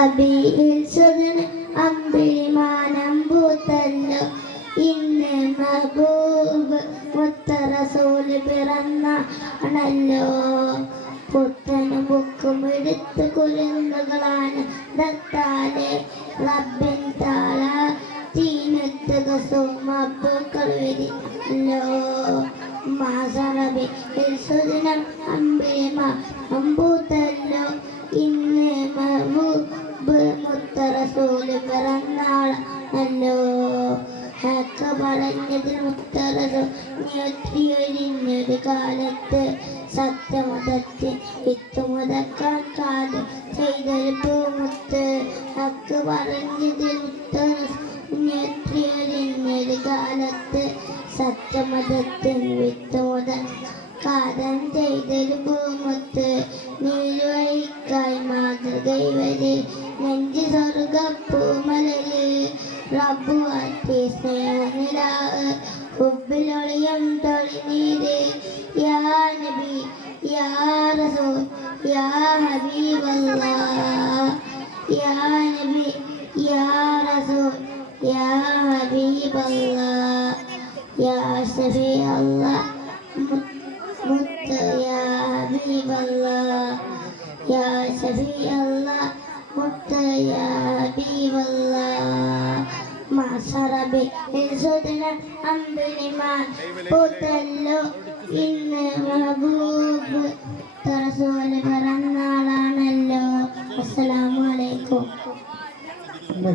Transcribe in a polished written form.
റബീഇൽ സുദന് അമ്പിളിമാനം പൂത്തല്ലോ ഇന്ന് മഹബൂബ് മുത്ത റസൂൽ പിറന്നാണല്ലോ പുത്തനും ബുക്കും എടുത്ത് കുരുന്നുകളാണ് ദത്താലെ റബ്ബിൻ താല തീനത്ത് കസുമപ്പൂക്കൾ വരില്ലോ മാസറബിൽ സുദിനം അമ്പിളിമാനം പൂത്തല്ലോ ഇന്ന് മഹബൂബ് മുത്ത റസൂൽ പിറന്നാളല്ലോ ഹക്ക് പറഞ്ഞതിൽ മുത്തറൊഴിഞ്ഞൊരു കാലത്ത് സത്യമതത്തിൽ വിത്തുമുതക്കാൻ കാത് ചെയ്തൊരു പൂമുത്ത് ഹക്ക് പറഞ്ഞതിൽ മുത്തറൊഴിഞ്ഞൊരു കാലത്ത് സത്യമതത്തിൽ വിത്തുമുതക്കാതം ചെയ്തൊരു പൂമുത്ത് നീരുവഴിക്കായി മാതൃകൈവര് നെഞ്ച് സ്വർഗപ്പൂമലര് റബ്ബു അത്തി സ്നേഹനിലാവ് ഹുബ്ബിലൊളിയം തൊളിനീര് യാ നബി യാ റസൂൽ യാ ഹബീബല്ലാഹ് യാ നബി യാ റസൂൽ യാ ഹബീബല്ലാഹ് യാ ശഫീ അല്ലാഹ് മുത്ത് യാ ഹബീബല്ലാഹ് യാ ശഫീ അല്ലാഹ് മുത്ത് യാ ഹബീബല്ലാഹ് മാസറബിൽ സുദിനം അമ്പിളിമാൻ പൂത്തല്ലോ ഇന്ന് മഹബൂബ് റസൂൽ പിറന്നാളാണല്ലോ. അസ്സലാമു അലൈക്കും.